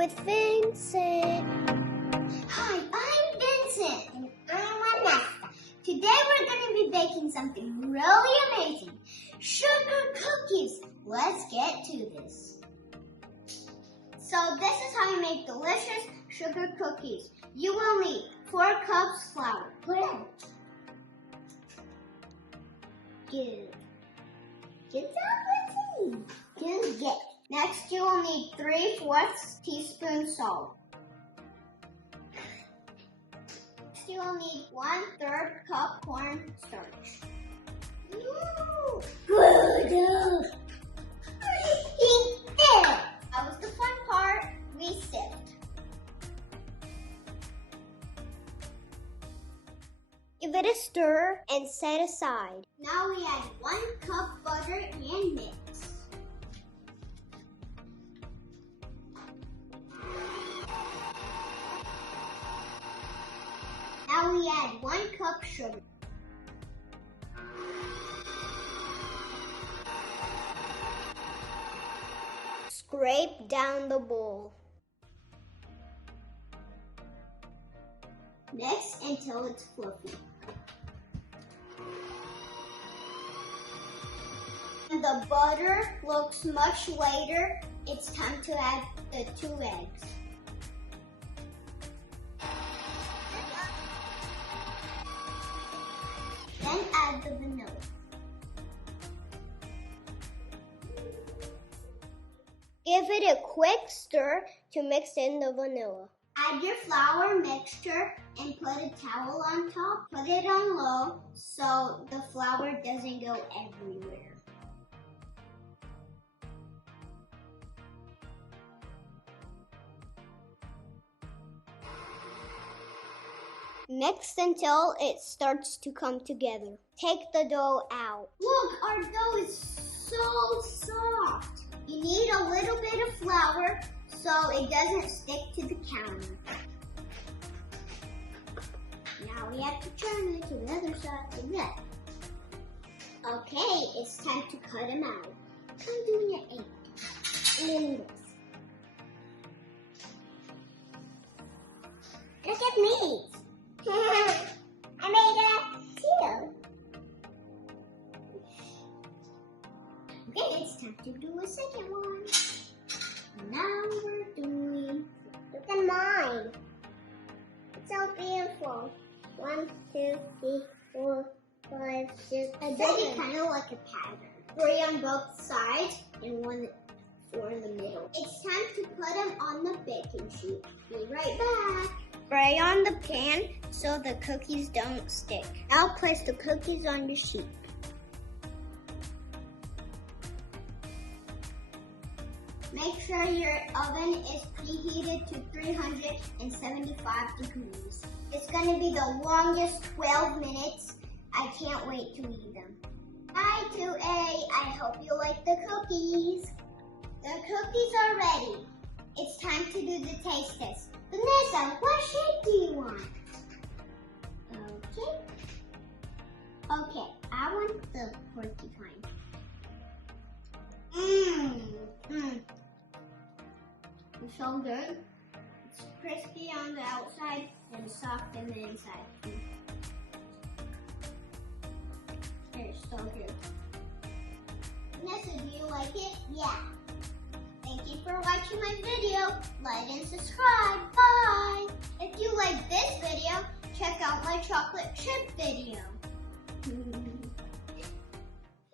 with Vincent. Hi, I'm Vincent. And I'm Vanessa. Today we're going to be baking something really amazing. Sugar cookies. Let's get to this. So this is how you make delicious sugar cookies. You will need 4 cups flour. Put it out. Good. Good job, Lindsay. Good. Next, you will need 3/4 teaspoon salt. Next, you will need 1/3 cup cornstarch. Ooh, good. That was the fun part. We sift. Give it a stir and set aside. Now we add 1 cup butter and mix. Now we add 1 cup sugar. Scrape down the bowl. Mix until it's fluffy. When the butter looks much lighter, it's time to add the 2 eggs. Then add the vanilla. Give it a quick stir to mix in the vanilla. Add your flour mixture and put a towel on top. Put it on low so the flour doesn't go everywhere. Mix until it starts to come together. Take the dough out. Look, our dough is so soft. You need a little bit of flour so it doesn't stick to the counter. Now we have to turn it to the other side like that. Okay, it's time to cut them out. I'm doing it 8. And then this. Look at me. I made a 2. Okay, it's time to do a second one. Now we're doing, look at mine. It's so beautiful. 1, 2, 3, 4, 5, 6, 7. I bet it kind of like a pattern. 3 on both sides and 4 in the middle. It's time to put them on the baking sheet. Be right back. Spray on the pan so the cookies don't stick. Now place the cookies on your sheet. Make sure your oven is preheated to 375 degrees. It's going to be the longest 12 minutes. I can't wait to eat them. Hi 2A, I hope you like the cookies. The cookies are ready. It's time to do the taste test. Vanessa, what shape do you want? Okay, I want the porcupine. It's so good. It's crispy on the outside and soft on the inside. It's so good. Vanessa, do you like it? Yeah. Thank you for watching my video. Like and subscribe. Bye. If you like this video, check out my chocolate chip video.